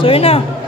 So yun na.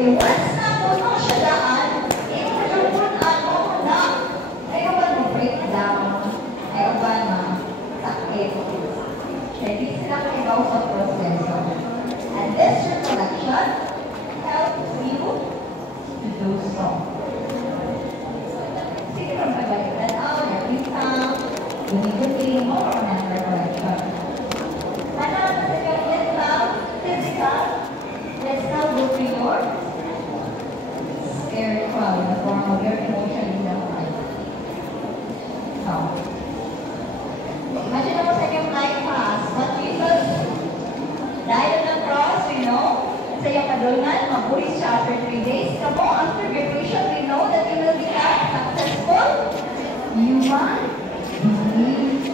Okay, once na puno siya daan, inupunan mo na. Ayaw ba na breakdown? Ayaw ba na sakit? Hindi sila ikaw sa proseso. And this reflection helps you to do so. Sige lang pag-balikan out, every time, you need to be more on that reflection. Ano ang mental, physical? Let's now go to your spiritual, in the form of your emotion in the life. Now, imagine mo sa inyong life pass, what Jesus died on the cross, we know, sa iyong kadulngan, mabuhay siya after 3 days. Kamo, after graduation, we know that you will become successful human being.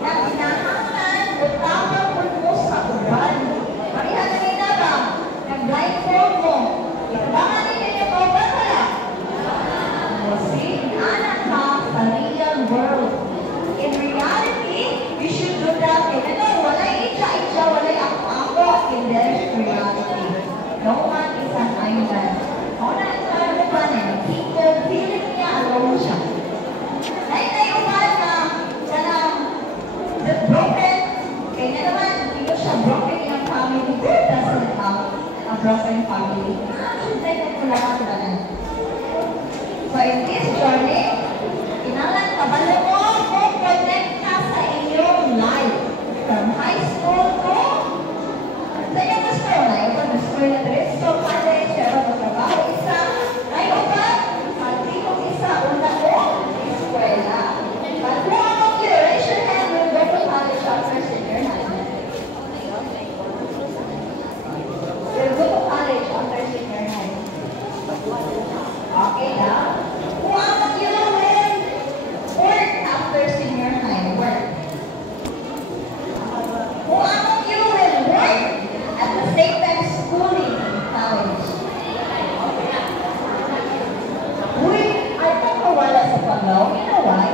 Na pinahanglan, utama mo sa uban. Marihan na nila ba? Nag-blindfold mo. Ikabangan ninyo yung kauban wala. See, anak ka sa real world. In reality, you should do that. Ano, walay itcha, walay ako in their reality. No one is an island. Una ang sabi ba na, people, feeling niya alone siya. Naiuman na the broken, kaya na naman, hindi siya broken in ang family. Who doesn't have a broken family? Should I na kulakan ba na? So in this journey, kinalan kabalo mo kung connect ka sa inyong life. From high school to sa inyong gusto na yung gusto na dress so college, pero magtrabaho isa, ngayon ba, pagtipong isa, una ko, eskwela. But who among you, raise your hand, will go to college after senior high? Will go to college after senior high. Okay now? Who among you will work after senior high? Work. Who among you will work at the same time schooling in college? Uy, ay pagkawala sa paglaw. You know why?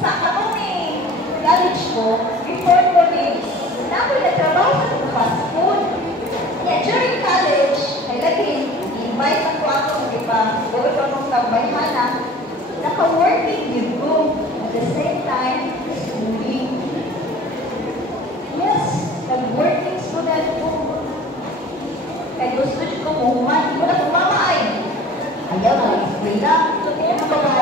Sa ako ni college ko, before ko ni, nako'y nagtrabaho sa fast food. Yeah, during college, ay lagi, invite na ko ako sa iba, gawin ko akong kabayhana, naka-working with ko at the same time, schooling. Yes, nag-working student ko. Kaya gusto ko kumuhan, wala kumamay. Ayaw na, explain lang. So, kaya mga